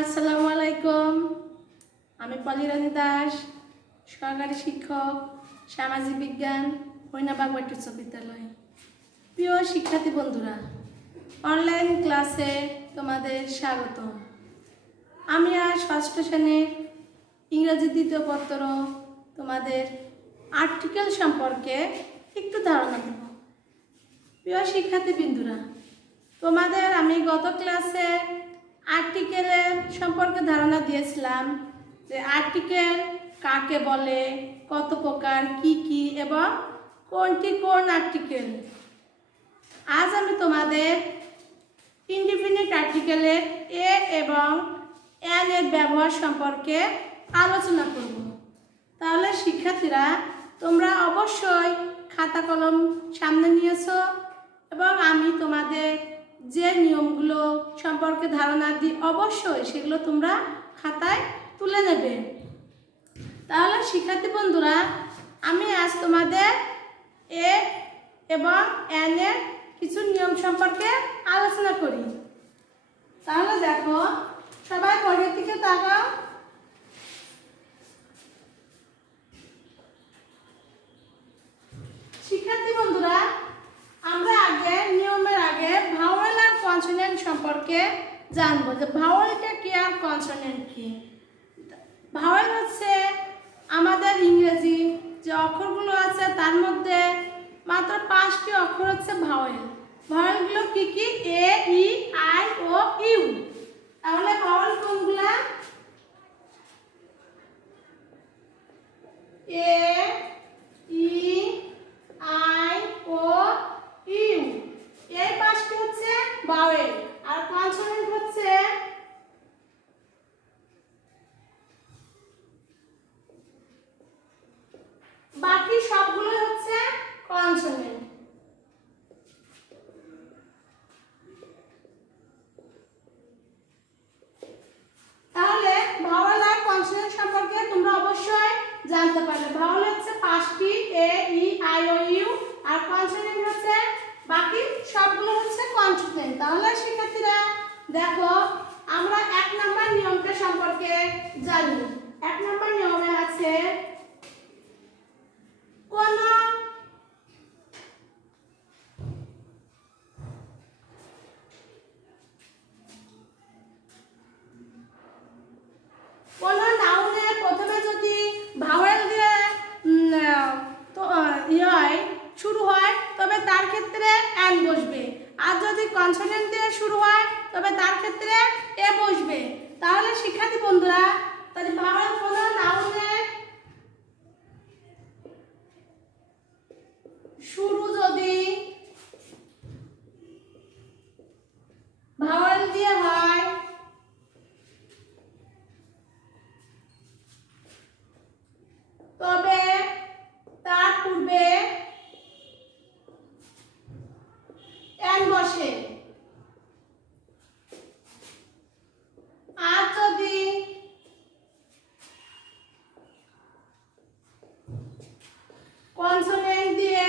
আসসালামু আলাইকুম। আমি পলিরানী দাস, সহকারী শিক্ষক, সামাজিক বিজ্ঞান, হরিণাবাগ উচ্চ বিদ্যালয়। প্রিয় শিক্ষার্থী বন্ধুরা, অনলাইন ক্লাসে তোমাদের স্বাগত। আমি আজ ষষ্ঠ শ্রেণীর ইংরেজি দ্বিতীয় পত্র তোমাদের আর্টিকেল সম্পর্কে একটু ধারণা দেব। প্রিয় শিক্ষার্থী বন্ধুরা, তোমাদের আমি গত ক্লাসে আর্টিকেলের সম্পর্কে ধারণা দিয়েছিলাম যে আর্টিকেল কাকে বলে, কত প্রকার, কি এবং কোনটি কোন আর্টিকেল। আজ আমি তোমাদের ইনডিফিনিট আর্টিকেলের এ এবং এন এর ব্যবহার সম্পর্কে আলোচনা করব। তাহলে শিক্ষার্থীরা, তোমরা অবশ্যই খাতা কলম সামনে নিয়েছো এবং আমি তোমাদের যে নিয়মগুলো সম্পর্কে ধারণা দিই অবশ্যই সেগুলো তোমরা খাতায় তুলে নেবে। তাহলে শিক্ষার্থী বন্ধুরা, আমি আজ তোমাদের এ এবং এন এর কিছু নিয়ম সম্পর্কে আলোচনা করি। তাহলে দেখো, সবাই বোর্ডের দিকে তাকাও। শিক্ষার্থী বন্ধুরা, আমরা নিয়মের আগে ভাওয়েল আর কনসোনেন্ট সম্পর্কে জানবো যে ভাওয়েলটা কি আর কনসোনেন্ট কি। ভাওয়েল হচ্ছে আমাদের ইংরেজি যে অক্ষরগুলো আছে তার মধ্যে মাত্র 5টি অক্ষর হচ্ছে ভাওয়েল। ভাওয়েলগুলো কি কি? এ, ই, আই ও ইউ। তাহলে ভাওয়েল কোনগুলা? এ, ই, আই ও ইউ, এই 5টি হচ্ছে ভাওয়েল। আর কনসোনেন্ট হচ্ছে বাকি সবগুলো হচ্ছে কনসোনেন্ট। তাহলে ভাওয়েল আর কনসোনেন্ট সম্পর্কে তোমরা অবশ্যই জানতে পারবে। ভাওয়েল হচ্ছে 5টি, A, E, I O U, আর কনসোনেন্ট হচ্ছে বাকি সবগুলো হচ্ছে কনসোনেন্ট। তাহলে শিক্ষার্থীরা দেখো, আমরা 1 নম্বর নিয়মটা সম্পর্কে জানি। 1 নম্বর নিয়মে আছে কোন নাউনের প্রথমে যদি ভাওয়েল দিয়ে শুরু হয় তবে তার ক্ষেত্রে এন বসবে, আর যদি কনসোনেন্ট দিয়ে শুরু হয় তবে তার ক্ষেত্রে এ বসবে। তাহলে শিক্ষার্থী বন্ধুরা, তাহলে ভাওয়েল কোন নাউনের শুরু যদি ভাওয়েল দিয়ে হয় তবে তার পূর্বে এন বসে। আর যদি কনসোনেন্ট দিয়ে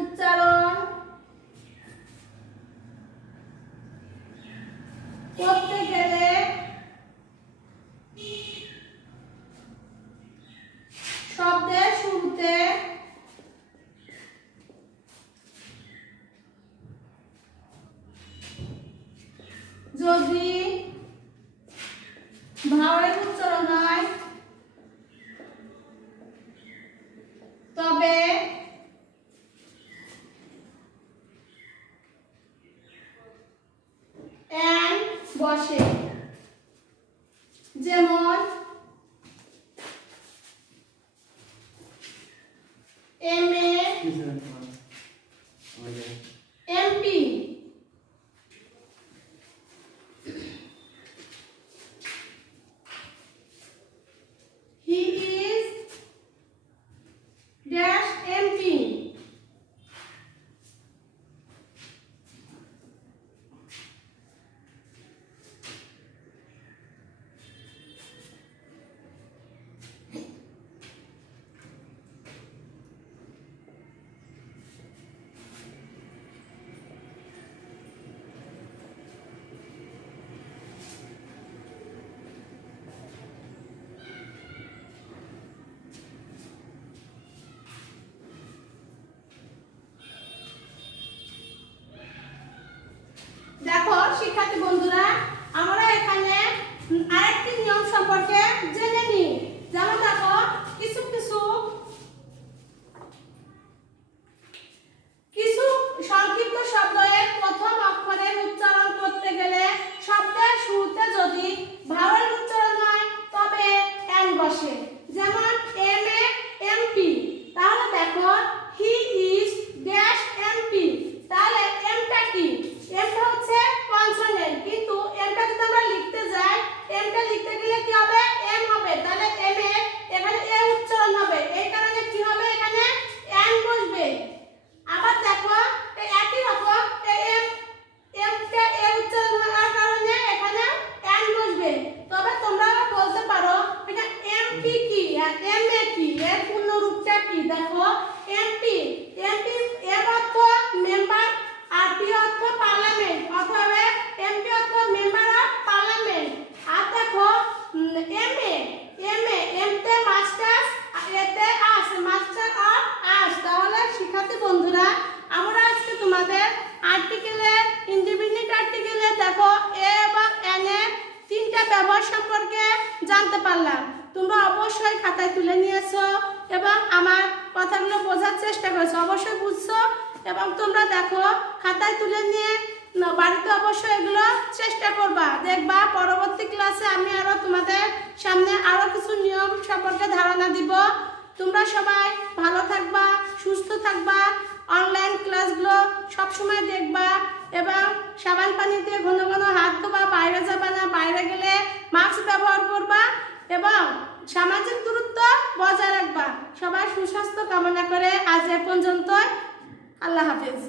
উচ্চারণ করতে গেলে শব্দের শুরুতে যদি ভাওয়েল উচ্চারণ হয় তবে এন বসে। যেমন MA, MP, he is dash MP, দেখো শিক্ষার্থী বন্ধুরা, আমরা এখানে আরেকটি নিয়ম সম্পর্কে জেনে নিই। যেমন দেখো কিছু সংক্ষিপ্ত শব্দের প্রথম অক্ষরের উচ্চারণ করতে গেলে শব্দের শুরুতে যদি ভাওয়েল উচ্চারণ হয় তবে এন বসে। যেমন এমএ, এমপি, তাহলে দেখো হি ইজ ড্যাশ এমপি, তাহলে এমটা কি? এমটা হচ্ছে কনসোনেন্ট, কিন্তু এমটা যদি আমরা লিখতে যাই, এমটা লিখতে গেলে কি হবে? এম হবে, তাহলে এম এ এখানে এ উচ্চারণ হবে, এই কারণে কি হবে? এখানে এন বসবে। আবার দেখো একই রকম এমটা এ উচ্চারণ হওয়ার কারণে এখানে এন বসবে। তবে তোমরা বলতে পারো এটা এমপি কি আর এম এ কি, এর পূর্ণ রূপটা কি? দেখো এমপি, এমপি এর অর্থ মেম্বার আর পি অর্থ পার্লামেন্ট, অথবা এমপি অর্থ মেম্বার অফ পার্লামেন্ট। আর দেখো এমএ, এমতে মাস্টার্স, এতে আর্টস, মাস্টার অফ আর্টস। তাহলে শিক্ষার্থী বন্ধুরা, আমরা আজকে তোমাদের আর্টিকেলের ইনডিপেন্ডেন্ট আর্টিকেলে দেখো এ এবং এন এর তিনটা ব্যবহার সম্পর্কে জানতে পারলাম। তোমরা অবশ্যই খাতায় তুলে নিয়েছো এবং আমার কথাগুলো বোঝার চেষ্টা করেছো, অবশ্যই বুঝছো। এবং তোমরা দেখো খাতায় তুলে নিয়ে বাড়িতে অবশ্যই এগুলো চেষ্টা করবা, দেখবা পরবর্তী ক্লাসে আমি আরো তোমাদের সামনে আরো কিছু নিয়ম সম্পর্কে ধারণা দিব। তোমরা সবাই ভালো থাকবা, সুস্থ থাকবা, অনলাইন ক্লাসগুলো সবসময় দেখবা এবং সাবান পানি দিয়ে ঘন ঘন হাত ধোবা, বাইরে যাবা না, বাইরে গেলে মাস্ক ব্যবহার করবা এবং সামাজিক দূরত্ব বজায় রাখবা। সবাই সুস্বাস্থ্য কামনা করে আজ এ পর্যন্ত, আল্লাহ হাফেজ।